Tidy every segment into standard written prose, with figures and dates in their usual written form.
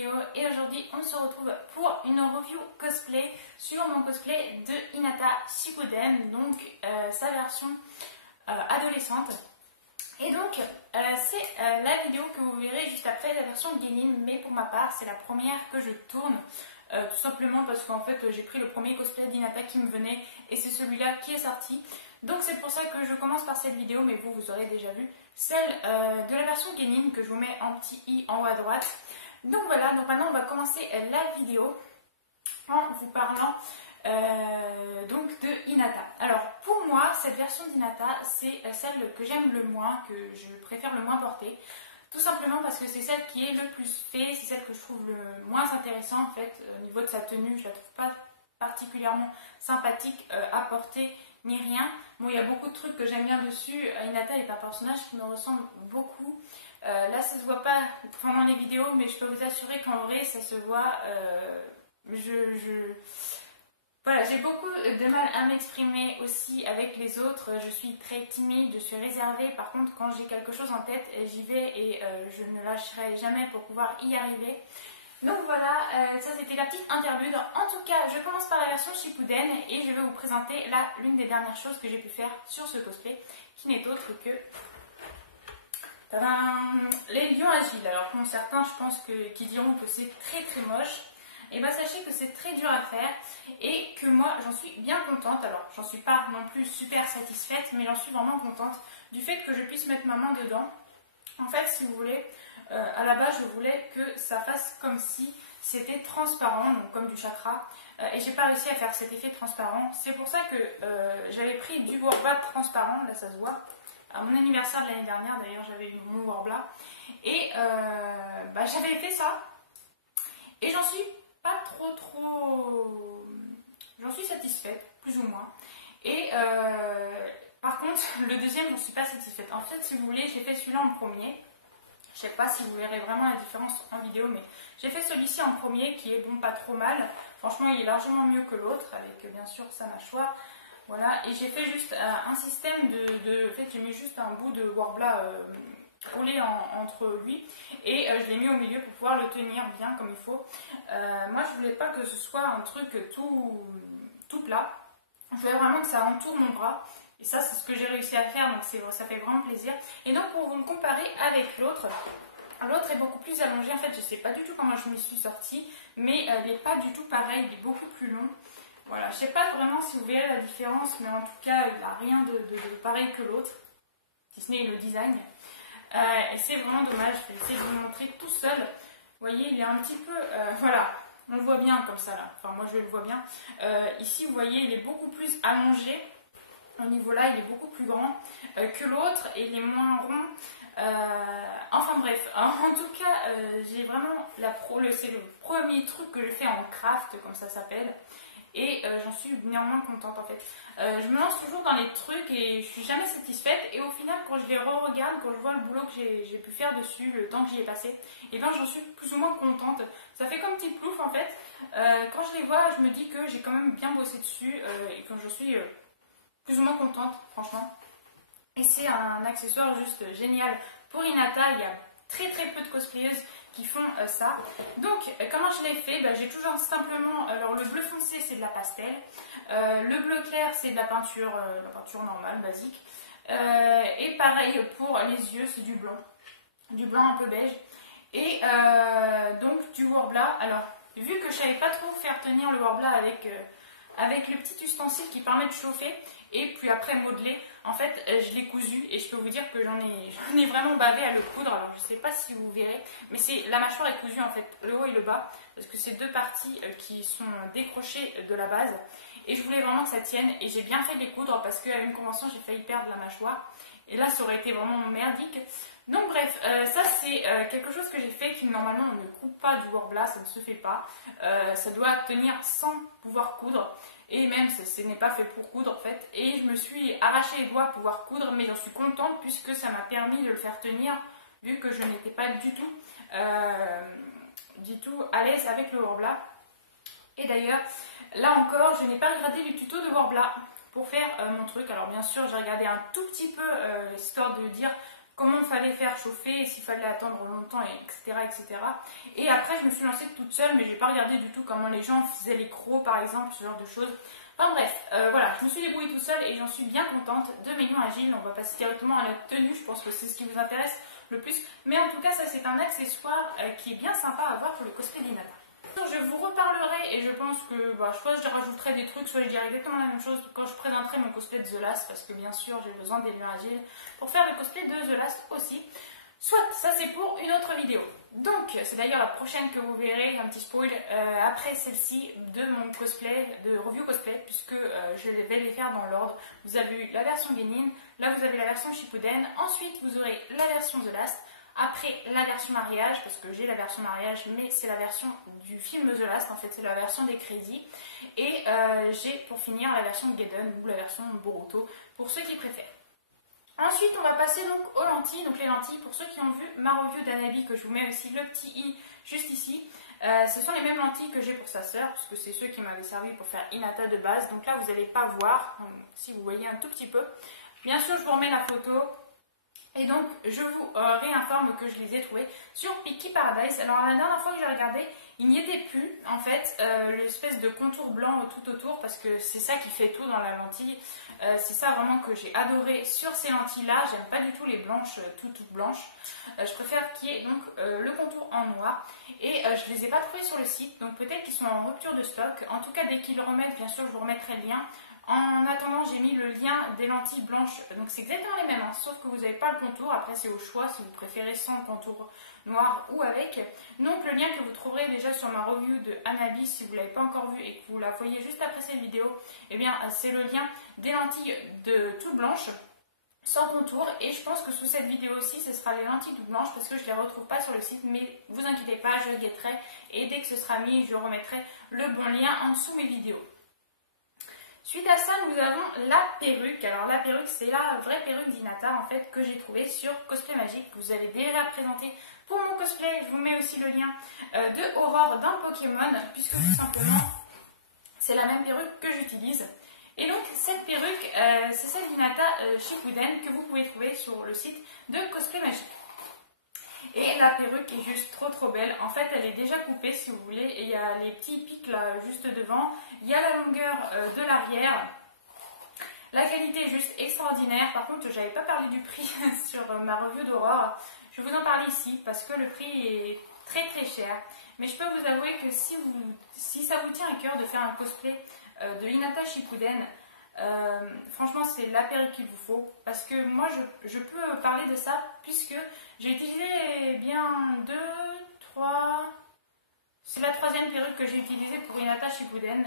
vidéo et aujourd'hui on se retrouve pour une review cosplay sur mon cosplay de Hinata Shippuden, donc sa version adolescente. Et donc c'est la vidéo que vous verrez juste après la version Genin, mais pour ma part c'est la première que je tourne. Tout simplement parce qu'en fait j'ai pris le premier cosplay d'Hinata qui me venait et c'est celui-là qui est sorti. Donc c'est pour ça que je commence par cette vidéo, mais vous aurez déjà vu celle de la version Genin que je vous mets en petit i en haut à droite. Donc voilà, donc maintenant on va commencer la vidéo en vous parlant donc de Hinata. Alors pour moi cette version d'Hinata c'est celle que j'aime le moins, que je préfère le moins porter. Tout simplement parce que c'est celle qui est le plus fait, c'est celle que je trouve le moins intéressant en fait. Au niveau de sa tenue, je la trouve pas particulièrement sympathique à porter ni rien. Bon, il y a beaucoup de trucs que j'aime bien dessus. Hinata est un personnage qui me ressemble beaucoup. Là, ça se voit pas pendant les vidéos, mais je peux vous assurer qu'en vrai, ça se voit. Voilà, j'ai beaucoup de mal à m'exprimer aussi avec les autres. Je suis très timide, je suis réservée. Par contre, quand j'ai quelque chose en tête, j'y vais et je ne lâcherai jamais pour pouvoir y arriver. Donc voilà, ça c'était la petite interlude. En tout cas, je commence par la version Shippuden et je vais vous présenter là l'une des dernières choses que j'ai pu faire sur ce cosplay, qui n'est autre que tadam, les lions agiles. Alors pour certains, je pense qu'ils diront que c'est très moche. Et bien sachez que c'est très dur à faire et que moi j'en suis bien contente. Alors j'en suis pas non plus super satisfaite, mais j'en suis vraiment contente du fait que je puisse mettre ma main dedans. En fait, si vous voulez, à la base je voulais que ça fasse comme si c'était transparent, donc comme du chakra, et j'ai pas réussi à faire cet effet transparent. C'est pour ça que j'avais pris du Worbla transparent, là ça se voit. À mon anniversaire de l'année dernière d'ailleurs j'avais eu mon Worbla et j'avais fait ça et j'en suis pas trop... J'en suis satisfaite, plus ou moins. Et par contre, le deuxième, j'en suis pas satisfaite. En fait, si vous voulez, j'ai fait celui-là en premier. Je sais pas si vous verrez vraiment la différence en vidéo, mais j'ai fait celui-ci en premier qui est bon, pas trop mal. Franchement, il est largement mieux que l'autre, avec bien sûr sa mâchoire. Voilà, et j'ai fait juste un système En fait, j'ai mis juste un bout de Worbla collé entre lui et je l'ai mis au milieu pour pouvoir le tenir bien comme il faut. Moi je voulais pas que ce soit un truc tout plat, je voulais vraiment que ça entoure mon bras et ça c'est ce que j'ai réussi à faire, donc ça fait vraiment plaisir. Et donc pour vous le comparer avec l'autre est beaucoup plus allongé. En fait je sais pas du tout comment je m'y suis sortie, mais il n'est pas du tout pareil, il est beaucoup plus long. Voilà, je sais pas vraiment si vous verrez la différence, mais en tout cas il n'a rien de pareil que l'autre, si ce n'est le design. Et c'est vraiment dommage, je vais essayer de vous montrer tout seul. Vous voyez, il est un petit peu... voilà, on le voit bien comme ça là. Enfin, moi je le vois bien. Ici, vous voyez, il est beaucoup plus allongé. Au niveau là, il est beaucoup plus grand que l'autre et il est moins rond. Enfin bref, en tout cas, j'ai vraiment... c'est le premier truc que je fais en craft, comme ça s'appelle. Et j'en suis néanmoins contente en fait. Je me lance toujours dans les trucs et je suis jamais satisfaite. Et au final, quand je les re-regarde, quand je vois le boulot que j'ai pu faire dessus, le temps que j'y ai passé, et ben j'en suis plus ou moins contente. Ça fait comme petite plouf en fait. Quand je les vois, je me dis que j'ai quand même bien bossé dessus et que je suis plus ou moins contente, franchement. Et c'est un accessoire juste génial pour Hinata. Il y a très peu de cosplayeuses qui font ça. Donc comment je l'ai fait, j'ai toujours simplement, alors le bleu foncé c'est de la pastel, le bleu clair c'est de la peinture normale, basique, et pareil pour les yeux c'est du blanc un peu beige, et donc du Worbla. Alors vu que je savais pas trop faire tenir le Worbla avec le petit ustensile qui permet de chauffer et puis après modeler, en fait je l'ai cousu et je peux vous dire que j'en ai vraiment bavé à le coudre. Alors je sais pas si vous verrez, mais la mâchoire est cousue en fait, le haut et le bas, parce que c'est deux parties qui sont décrochées de la base et je voulais vraiment que ça tienne et j'ai bien fait de les coudre parce qu'à une convention j'ai failli perdre la mâchoire et là ça aurait été vraiment merdique. Donc bref, ça c'est quelque chose que j'ai fait qui normalement on ne coupe pas du Worbla, ça ne se fait pas, ça doit tenir sans pouvoir coudre. Et même ce n'est pas fait pour coudre en fait. Et je me suis arraché les doigts pour pouvoir coudre, mais j'en suis contente puisque ça m'a permis de le faire tenir, vu que je n'étais pas du tout à l'aise avec le Worbla. Et d'ailleurs, là encore, je n'ai pas regardé le tuto de Worbla pour faire mon truc. Alors bien sûr, j'ai regardé un tout petit peu, histoire de dire comment il fallait faire chauffer, s'il fallait attendre longtemps, etc., etc. Et après, je me suis lancée toute seule, mais j'ai pas regardé du tout comment les gens faisaient les crocs, par exemple, ce genre de choses. Enfin bref, voilà, je me suis débrouillée toute seule et j'en suis bien contente de mes lions agiles. On va passer directement à la tenue, je pense que c'est ce qui vous intéresse le plus. Mais en tout cas, ça c'est un accessoire qui est bien sympa à avoir pour le cosplay d'Hinata. Je vous reparlerai et je pense que je rajouterai des trucs, soit je dirai exactement la même chose quand je présenterai mon cosplay de The Last, parce que bien sûr j'ai besoin des lions agiles pour faire le cosplay de The Last aussi. Soit, ça c'est pour une autre vidéo. Donc, c'est d'ailleurs la prochaine que vous verrez, un petit spoil, après celle-ci de mon cosplay, de review cosplay, puisque je vais les faire dans l'ordre. Vous avez eu la version Genin, là vous avez la version Shippuden, ensuite vous aurez la version The Last, après la version mariage, parce que j'ai la version mariage, mais c'est la version du film The Last, en fait c'est la version des crédits, et j'ai pour finir la version Gaiden ou la version Boruto, pour ceux qui préfèrent. Ensuite, on va passer donc aux lentilles. Donc les lentilles, pour ceux qui ont vu ma review d'Anabi, que je vous mets aussi le petit i juste ici, ce sont les mêmes lentilles que j'ai pour sa sœur, puisque c'est ceux qui m'avaient servi pour faire Hinata de base. Donc là, vous n'allez pas voir, si vous voyez un tout petit peu. Bien sûr, je vous remets la photo. Et donc, je vous réinforme que je les ai trouvés sur Piki Paradise. Alors, la dernière fois que j'ai regardé, il n'y était plus, en fait, l'espèce de contour blanc tout autour, parce que c'est ça qui fait tout dans la lentille. C'est ça vraiment que j'ai adoré sur ces lentilles-là. J'aime pas du tout les blanches, toutes blanches. Je préfère qu'il y ait donc le contour en noir. Et je les ai pas trouvés sur le site, donc peut-être qu'ils sont en rupture de stock. En tout cas, dès qu'ils le remettent, bien sûr, je vous remettrai le lien. En attendant, j'ai mis le lien des lentilles blanches, donc c'est exactement les mêmes, hein, sauf que vous n'avez pas le contour. Après, c'est au choix si vous préférez sans le contour noir ou avec. Donc, le lien que vous trouverez déjà sur ma review de Hanabi, si vous ne l'avez pas encore vu et que vous la voyez juste après cette vidéo, eh bien, c'est le lien des lentilles de toutes blanches, sans contour. Et je pense que sous cette vidéo aussi, ce sera les lentilles toutes blanches parce que je ne les retrouve pas sur le site, mais vous inquiétez pas, je guetterai et dès que ce sera mis, je remettrai le bon lien en dessous mes vidéos. Suite à ça, nous avons la perruque. Alors la perruque, c'est la vraie perruque d'Hinata en fait que j'ai trouvée sur Cosplay Magique. Vous avez déjà présenté pour mon cosplay. Je vous mets aussi le lien de Aurore d'un Pokémon, puisque tout simplement, c'est la même perruque que j'utilise. Et donc cette perruque, c'est celle d'Hinata Shippuden que vous pouvez trouver sur le site de Cosplay Magique. Et la perruque est juste trop belle. En fait, elle est déjà coupée si vous voulez. Et il y a les petits pics là juste devant. Il y a la longueur de l'arrière. La qualité est juste extraordinaire. Par contre, j'avais pas parlé du prix sur ma review d'Aurore. Je vais vous en parler ici parce que le prix est très cher. Mais je peux vous avouer que si ça vous tient à cœur de faire un cosplay de Hinata Shippuden, franchement c'est la perruque qu'il vous faut, parce que moi je peux parler de ça puisque j'ai utilisé bien 2, 3, c'est la troisième perruque que j'ai utilisée pour Hinata Shippuden,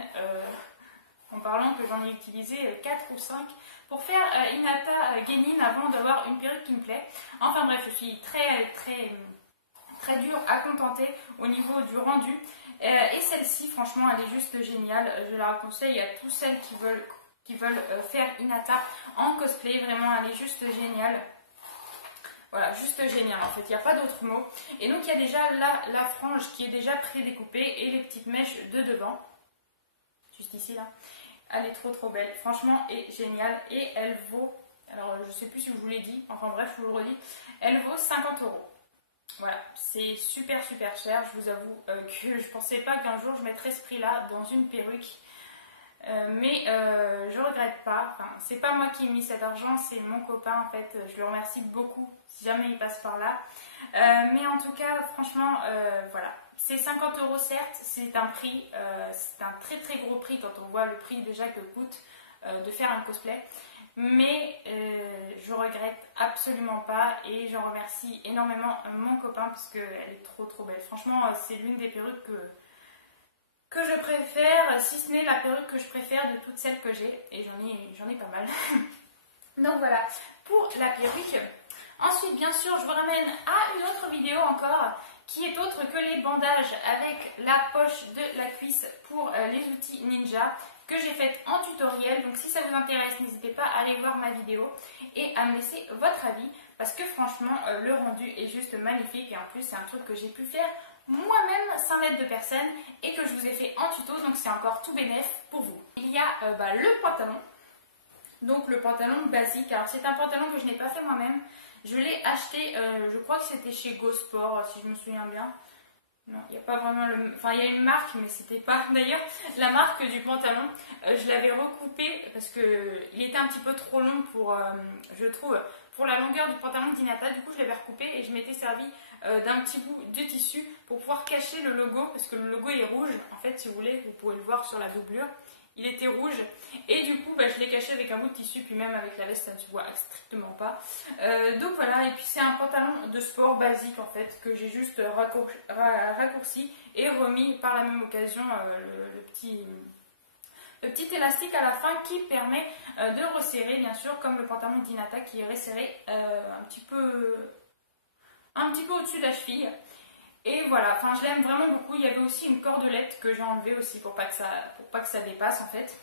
en parlant que j'en ai utilisé 4 ou 5 pour faire Hinata Genin avant d'avoir une perruque qui me plaît. Enfin bref, je suis très dure à contenter au niveau du rendu, et celle-ci franchement elle est juste géniale. Je la conseille à tous celles qui veulent faire Hinata en cosplay. Vraiment, elle est juste géniale. Voilà, juste géniale en fait, il n'y a pas d'autre mot. Et donc, il y a déjà la frange qui est déjà pré-découpée et les petites mèches de devant. Juste ici, là. Elle est trop belle. Franchement, elle est géniale. Et elle vaut, alors je ne sais plus si je vous l'ai dit, enfin bref, je vous le redis, elle vaut 50 €. Voilà, c'est super cher. Je vous avoue que je ne pensais pas qu'un jour je mettrais ce prix-là dans une perruque. Mais je regrette pas, enfin, c'est pas moi qui ai mis cet argent, c'est mon copain en fait, je le remercie beaucoup si jamais il passe par là. Mais en tout cas, franchement, voilà, c'est 50 € certes, c'est un prix, c'est un très gros prix quand on voit le prix déjà que coûte de faire un cosplay. Mais je regrette absolument pas et j'en remercie énormément mon copain parce qu'elle est trop belle. Franchement, c'est l'une des perruques que je préfère, si ce n'est la perruque que je préfère de toutes celles que j'ai, et j'en ai pas mal. Donc voilà, pour la perruque. Ensuite, bien sûr, je vous ramène à une autre vidéo encore, qui est autre que les bandages avec la poche de la cuisse pour les outils ninja, que j'ai faite en tutoriel. Donc si ça vous intéresse, n'hésitez pas à aller voir ma vidéo et à me laisser votre avis, parce que franchement, le rendu est juste magnifique, et en plus, c'est un truc que j'ai pu faire moi-même sans l'aide de personne et que je vous ai fait en tuto, donc c'est encore tout bénef pour vous. Il y a le pantalon, donc le pantalon basique. Alors c'est un pantalon que je n'ai pas fait moi-même, Je l'ai acheté, je crois que c'était chez Go Sport, si je me souviens bien. Non, il n'y a pas vraiment le... Enfin, il y a une marque, mais c'était pas d'ailleurs la marque du pantalon. Je l'avais recoupé parce qu'il était un petit peu trop long pour, je trouve, pour la longueur du pantalon d'Hinata. Du coup, je l'avais recoupé et je m'étais servi d'un petit bout de tissu pour pouvoir cacher le logo, parce que le logo est rouge. En fait, si vous voulez, vous pouvez le voir sur la doublure. Il était rouge et du coup je l'ai caché avec un bout de tissu, puis même avec la veste ça ne se voit strictement pas. Donc voilà, et puis c'est un pantalon de sport basique en fait que j'ai juste raccourci et remis par la même occasion le petit élastique à la fin qui permet de resserrer bien sûr comme le pantalon d'Hinata qui est resserré un petit peu au-dessus de la cheville. Et voilà, enfin je l'aime vraiment beaucoup. Il y avait aussi une cordelette que j'ai enlevée aussi pour pas que ça dépasse en fait.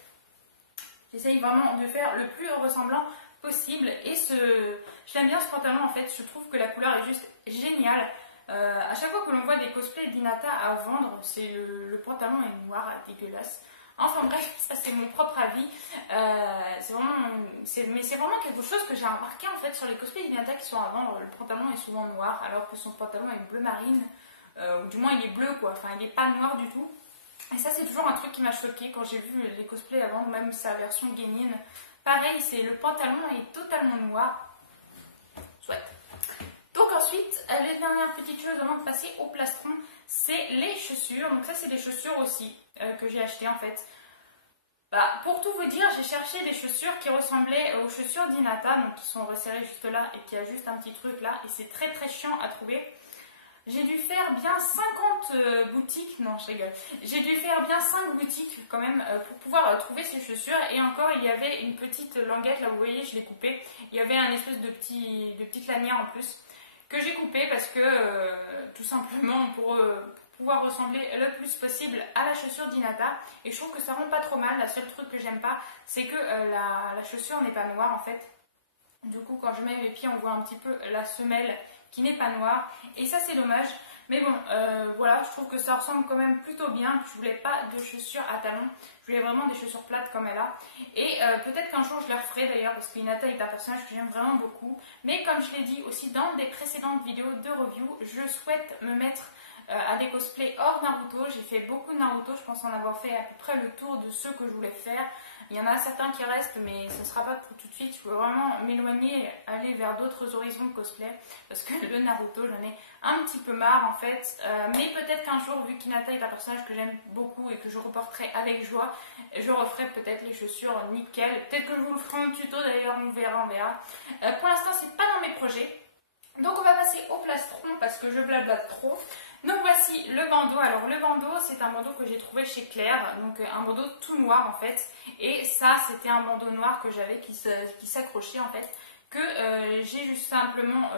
J'essaye vraiment de faire le plus ressemblant possible. Et je l'aime bien ce pantalon en fait. Je trouve que la couleur est juste géniale. À chaque fois que l'on voit des cosplays d'Hinata à vendre, c'est le pantalon est noir, dégueulasse. Enfin bref, ça c'est mon propre avis. Mais c'est vraiment quelque chose que j'ai remarqué en fait sur les cosplays d'Hinata qui sont à vendre. Le pantalon est souvent noir alors que son pantalon est bleu marine. Ou du moins il est bleu quoi, enfin il n'est pas noir du tout. Et ça c'est toujours un truc qui m'a choqué quand j'ai vu les cosplays avant, même sa version Genin. Pareil, le pantalon est totalement noir. Soit. Donc ensuite, les dernières petites choses avant de passer au plastron, c'est les chaussures. Donc ça c'est des chaussures aussi que j'ai achetées en fait. Pour tout vous dire, j'ai cherché des chaussures qui ressemblaient aux chaussures d'Hinata, donc qui sont resserrées juste là et qui a juste un petit truc là. Et c'est très très chiant à trouver. J'ai dû faire bien 50 boutiques, non je rigole, j'ai dû faire bien 5 boutiques quand même pour pouvoir trouver ces chaussures. Et encore il y avait une petite languette, là vous voyez je l'ai coupée, il y avait un espèce de petite lanière en plus que j'ai coupé parce que tout simplement pour pouvoir ressembler le plus possible à la chaussure d'Hinata. Et je trouve que ça rend pas trop mal. La seule truc que j'aime pas c'est que la chaussure n'est pas noire en fait. Du coup quand je mets mes pieds on voit un petit peu la semelle qui n'est pas noire et ça c'est dommage, mais bon voilà, je trouve que ça ressemble quand même plutôt bien. Je voulais pas de chaussures à talons, je voulais vraiment des chaussures plates comme elle a, et peut-être qu'un jour je les referai d'ailleurs parce que Hinata est un personnage que j'aime vraiment beaucoup. Mais comme je l'ai dit aussi dans des précédentes vidéos de review, je souhaite me mettre à des cosplays hors Naruto. J'ai fait beaucoup de Naruto, je pense en avoir fait à peu près le tour de ceux que je voulais faire. Il y en a certains qui restent, mais ce ne sera pas pour tout de suite. Je veux vraiment m'éloigner, aller vers d'autres horizons de cosplay. Parce que le Naruto, j'en ai un petit peu marre en fait. Mais peut-être qu'un jour, vu qu'Hinata est un personnage que j'aime beaucoup et que je reporterai avec joie, je referai peut-être les chaussures nickel. Peut-être que je vous le ferai en tuto d'ailleurs, on verra. Pour l'instant, c'est pas dans mes projets. Donc on va passer au plastron parce que je blablate trop. Donc voici le bandeau. Alors le bandeau c'est un bandeau que j'ai trouvé chez Claire, donc un bandeau tout noir en fait. Et ça c'était un bandeau noir que j'avais qui s'accrochait en fait, que j'ai juste simplement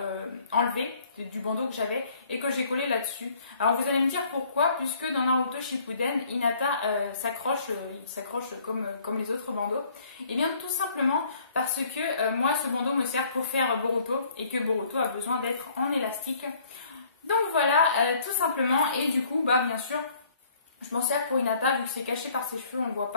enlevé du bandeau que j'avais et que j'ai collé là-dessus. Alors vous allez me dire pourquoi, puisque dans Naruto Shippuden, Hinata il s'accroche comme les autres bandeaux. Et bien tout simplement parce que moi ce bandeau me sert pour faire Boruto et que Boruto a besoin d'être en élastique. Donc voilà, tout simplement. Et du coup, bien sûr, je m'en sers pour Hinata, vu que c'est caché par ses cheveux, on ne voit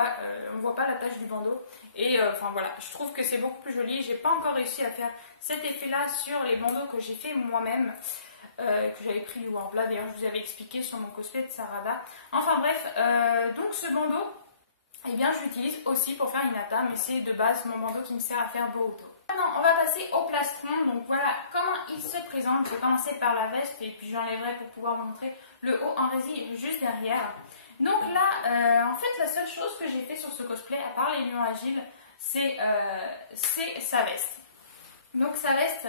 pas la tache du bandeau. Et enfin voilà, je trouve que c'est beaucoup plus joli. J'ai pas encore réussi à faire cet effet-là sur les bandeaux que j'ai fait moi-même, que j'avais pris du Warbla. D'ailleurs, je vous avais expliqué sur mon cosplay de Sarada. Enfin bref, donc ce bandeau, eh bien, je l'utilise aussi pour faire Hinata, mais c'est de base mon bandeau qui me sert à faire Boruto. Maintenant, on va passer au plastron. Donc voilà comment il se présente. Je vais commencer par la veste et puis j'enlèverai pour pouvoir vous montrer le haut en résine juste derrière. Donc là, en fait, la seule chose que j'ai fait sur ce cosplay, à part les lions agiles, c'est sa veste. Donc sa veste,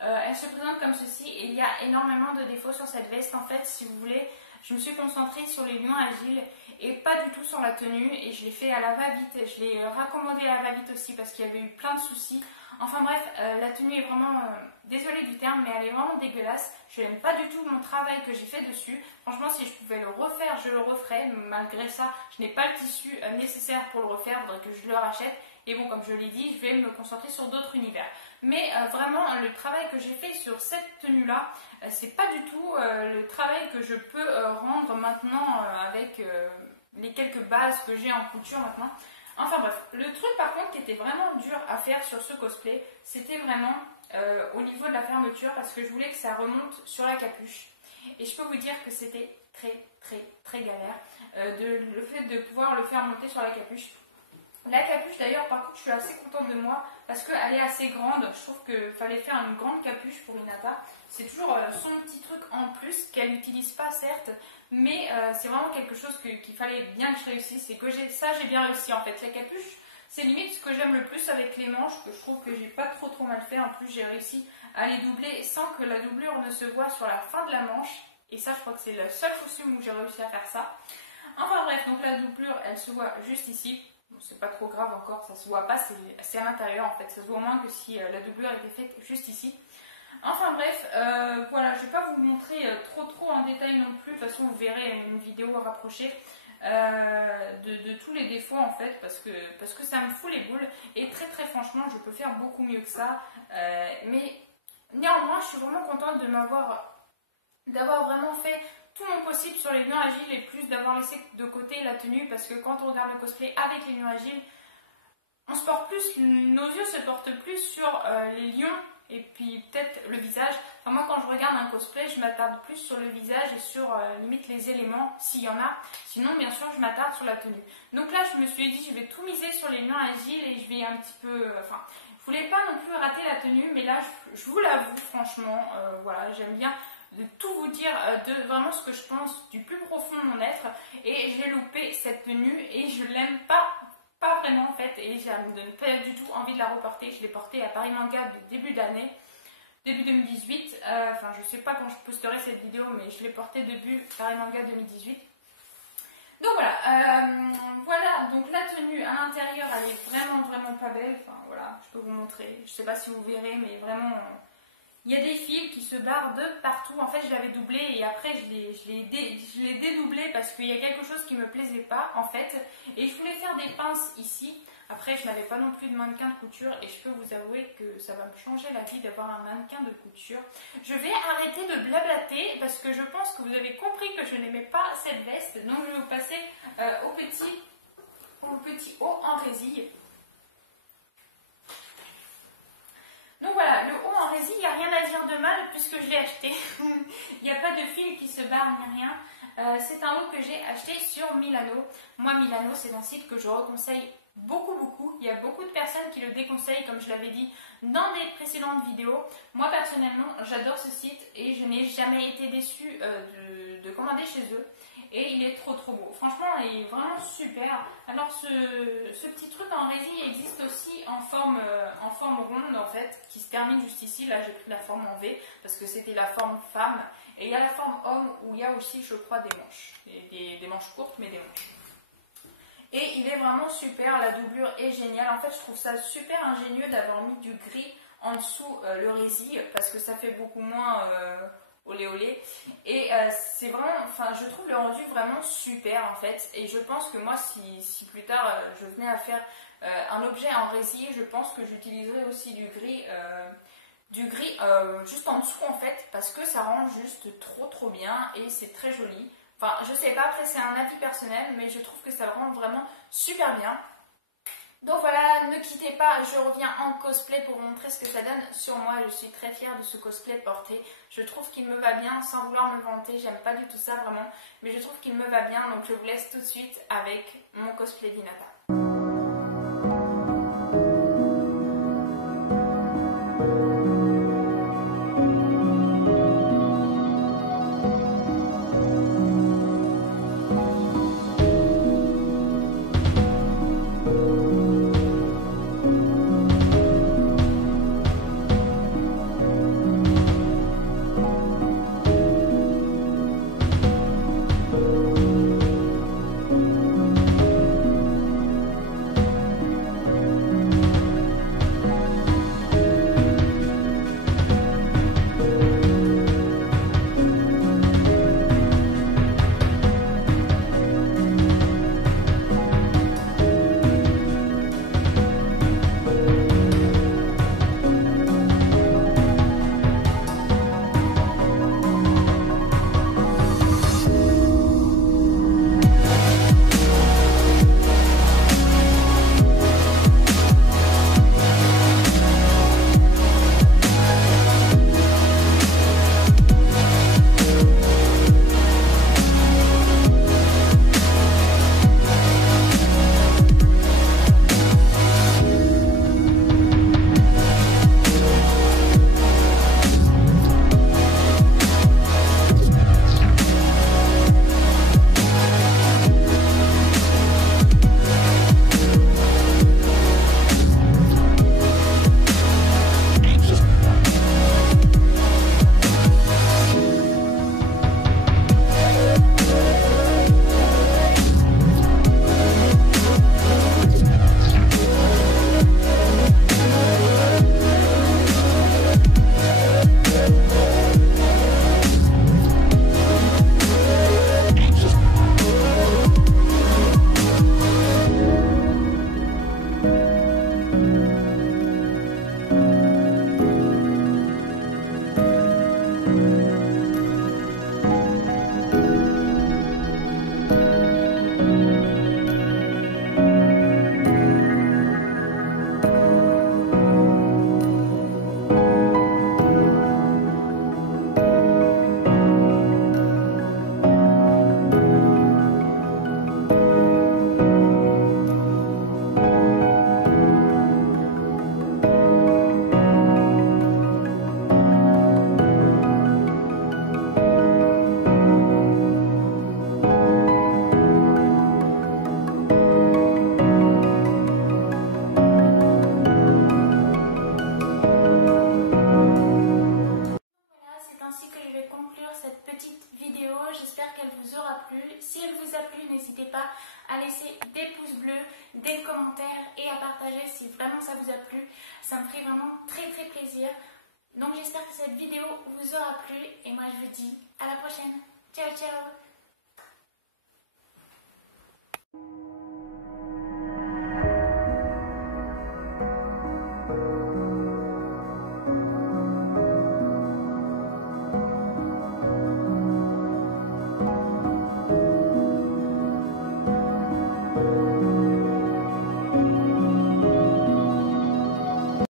elle se présente comme ceci et il y a énormément de défauts sur cette veste. En fait, si vous voulez, je me suis concentrée sur les lions agiles et pas du tout sur la tenue, et je l'ai fait à la va-vite. Je l'ai raccommodé à la va-vite aussi parce qu'il y avait eu plein de soucis. Enfin bref, la tenue est vraiment, désolée du terme, mais elle est vraiment dégueulasse. Je n'aime pas du tout mon travail que j'ai fait dessus. Franchement, si je pouvais le refaire, je le referais. Malgré ça, je n'ai pas le tissu nécessaire pour le refaire, il faudrait que je le rachète. Et bon, comme je l'ai dit, je vais me concentrer sur d'autres univers. Mais vraiment, le travail que j'ai fait sur cette tenue-là, c'est pas du tout le travail que je peux rendre maintenant avec les quelques bases que j'ai en couture maintenant. Enfin bref, le truc par contre qui était vraiment dur à faire sur ce cosplay, c'était vraiment au niveau de la fermeture parce que je voulais que ça remonte sur la capuche. Et je peux vous dire que c'était très galère le fait de pouvoir le faire monter sur la capuche. La capuche d'ailleurs, par contre, je suis assez contente de moi parce qu'elle est assez grande. Je trouve qu'il fallait faire une grande capuche pour Hinata. C'est toujours son petit truc en plus qu'elle n'utilise pas certes, mais c'est vraiment quelque chose qu'il fallait bien que je réussisse et que j'ai bien réussi en fait. La capuche, c'est limite ce que j'aime le plus avec les manches, que je trouve que j'ai pas trop mal fait. En plus, j'ai réussi à les doubler sans que la doublure ne se voit sur la fin de la manche. Et ça, je crois que c'est le seul costume où j'ai réussi à faire ça. Enfin bref, donc la doublure, elle se voit juste ici. Bon, c'est pas trop grave encore, ça se voit pas, c'est à l'intérieur en fait. Ça se voit moins que si la doublure était faite juste ici. Enfin bref, voilà, je vais pas vous montrer trop en détail non plus. De toute façon, vous verrez une vidéo rapprochée de tous les défauts en fait, parce que ça me fout les boules. Et très franchement, je peux faire beaucoup mieux que ça. Mais néanmoins, je suis vraiment contente d'avoir vraiment fait tout mon possible sur les lions agiles et plus d'avoir laissé de côté la tenue, parce que quand on regarde le cosplay avec les lions agiles, on se porte plus, nos yeux se portent plus sur les lions et puis peut-être le visage. Enfin, moi quand je regarde un cosplay, je m'attarde plus sur le visage et sur limite les éléments s'il y en a. Sinon bien sûr je m'attarde sur la tenue. Donc là je me suis dit je vais tout miser sur les lions agiles et je vais un petit peu... Enfin, je voulais pas non plus rater la tenue, mais là je vous l'avoue franchement, voilà, j'aime bien de tout vous dire de vraiment ce que je pense du plus profond de mon être, et j'ai loupé cette tenue et je l'aime pas vraiment en fait, et ça me donne pas du tout envie de la reporter. Je l'ai portée à Paris Manga de début d'année, début 2018, enfin je sais pas quand je posterai cette vidéo, mais je l'ai portée début Paris Manga 2018. Donc voilà, donc la tenue à l'intérieur elle est vraiment pas belle, enfin voilà, je peux vous montrer, je sais pas si vous verrez, mais vraiment... Il y a des fils qui se barrent de partout. En fait, je l'avais doublé et après, je l'ai dédoublé parce qu'il y a quelque chose qui ne me plaisait pas, en fait. Et je voulais faire des pinces ici. Après, je n'avais pas non plus de mannequin de couture et je peux vous avouer que ça va me changer la vie d'avoir un mannequin de couture. Je vais arrêter de blablater parce que je pense que vous avez compris que je n'aimais pas cette veste. Donc, je vais vous passer au petit haut en résille. Donc voilà, le haut en résille, il n'y a rien à dire de mal puisque je l'ai acheté. Il n'y a pas de fil qui se barre ni rien. C'est un haut que j'ai acheté sur Milano. Moi, Milano, c'est un site que je reconseille beaucoup. Il y a beaucoup de personnes qui le déconseillent, comme je l'avais dit dans des précédentes vidéos. Moi, personnellement, j'adore ce site et je n'ai jamais été déçue de commander chez eux. Et il est trop beau. Franchement, il est vraiment super. Alors, ce petit truc en résille existe aussi en forme ronde, en fait, qui se termine juste ici. Là, j'ai pris la forme en V, parce que c'était la forme femme. Et il y a la forme homme, où il y a aussi, je crois, des manches. Des manches courtes, mais des manches. Et il est vraiment super. La doublure est géniale. En fait, je trouve ça super ingénieux d'avoir mis du gris en dessous le résille, parce que ça fait beaucoup moins... olé. Et c'est vraiment, enfin je trouve le rendu vraiment super en fait, et je pense que moi si plus tard je venais à faire un objet en résille, je pense que j'utiliserai aussi du gris juste en dessous en fait, parce que ça rend juste trop bien et c'est très joli. Enfin je sais pas, après c'est un avis personnel, mais je trouve que ça le rend vraiment super bien. Donc voilà, ne quittez pas, je reviens en cosplay pour vous montrer ce que ça donne sur moi. Je suis très fière de ce cosplay porté. Je trouve qu'il me va bien, sans vouloir me vanter, j'aime pas du tout ça vraiment, mais je trouve qu'il me va bien, donc je vous laisse tout de suite avec mon cosplay d'Hinata. vidéo, j'espère qu'elle vous aura plu. Si elle vous a plu, n'hésitez pas à laisser des pouces bleus, des commentaires et à partager si vraiment ça vous a plu. Ça me ferait vraiment très très plaisir. Donc j'espère que cette vidéo vous aura plu et moi je vous dis à la prochaine. Ciao ciao.